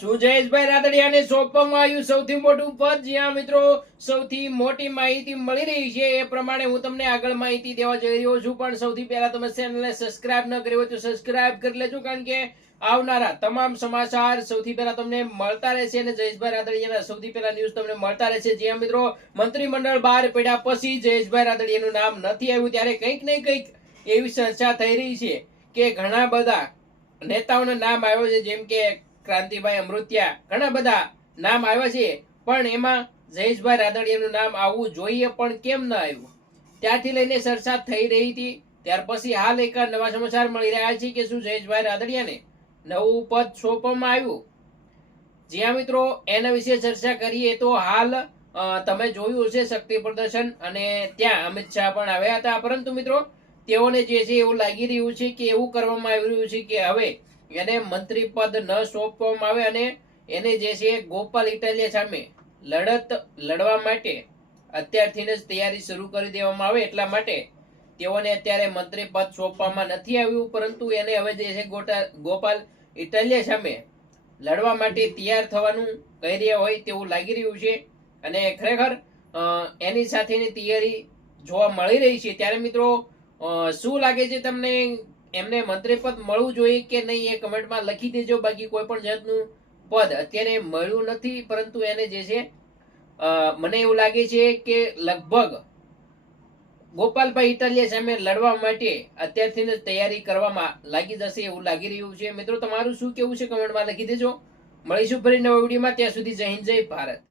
શું જયેશભાઈ રાદડિયાને સોંપવામાં આવ્યું સૌથી મોટું પદ? જ્યાં મિત્રો, સૌથી મોટી માહિતી મળી રહી છે. એ પ્રમાણે હું તમને આગળ માહિતી દેવા જઈ રહ્યો છું, પણ સૌથી પહેલા તમે ચેનલને સબસ્ક્રાઇબ ન કરી તો સબસ્ક્રાઇબ કરી લેજો, કારણ કે આવનારા તમામ સમાચાર સૌથી પહેલા તમને મળતા રહેશે અને જયેશભાઈ રાદડિયાના સૌથી પહેલા ન્યૂઝ તમને મળતા રહેશે. જ્યાં મિત્રો, મંત્રીમંડળ બહાર પડ્યા પછી જયેશભાઈ રાદડિયાનું નામ નથી આવ્યું, ત્યારે કંઈક ને કંઈક એવી ચર્ચા થઈ રહી છે કે ઘણા બધા નેતાઓના નામ આવ્યો છે, જેમ કે ક્રાંતિભાઈ અમૃત્યા ઘણા બધા નામ આવ્યા છે, પણ એમાં જયેશભાઈ રાદડિયાનું નામ આવવું જોઈએ પણ કેમ ન આવ્યું? ત્યાંથી લઈને ચર્ચા થઈ રહી હતી, ત્યાર પછી હાલ એક નવા સમાચાર મળી રહ્યા છે કે શું જયેશભાઈ રાદડિયાને નવું પદ સોંપવામાં આવ્યું? જ્યાં મિત્રો, એના વિશે ચર્ચા કરીએ તો હાલ તમે જોયું હશે શક્તિ પ્રદર્શન અને ત્યાં અમિત શાહ પણ આવ્યા હતા. પરંતુ મિત્રો, તેઓને જે છે એવું લાગી રહ્યું છે કે એવું કરવામાં આવી રહ્યું છે કે હવે એને મંત્રી પદ ન સોંપવામાં આવે અને એને જે છે ગોપાલ ઇટાલિયા સામે લડત લડવા માટે અત્યારથી જ તૈયારી શરૂ કરી દેવામાં આવે એટલા માટે તેઓને અત્યારે મંત્રી પદ સોંપવામાં નથી આવ્યું, પરંતુ એને હવે જે છે ગોટા- ગોપાલ ઇટાલિયા સામે લડવા માટે તૈયાર થવાનું કહી રહ્યા હોય તેવું લાગી રહ્યું છે. અને ખરેખર એની સાથેની તૈયારી જોવા મળી રહી છે. ત્યારે મિત્રો શું લાગે છે તમને એમને મંત્રી પદ મળવું જોઈએ કે નહીં એ કમેન્ટમાં લખી દેજો, બાકી કોઈ પણ જાતનું પદ અત્યારે મળ્યું નથી, પરંતુ એને જે છે મને એવું લાગે છે કે લગભગ ગોપાલભાઈ ઇટાલિયા સામે લડવા માટે અત્યારથી જ તૈયારી કરવામાં લાગી જશે એવું લાગી રહ્યું છે. મિત્રો, તમારું શું કેવું છે? કમેન્ટમાં લખી દેજો. મળીશું ફરી નવા વિડીયોમાં. ત્યાં સુધી જય હિન્દ, જય ભારત.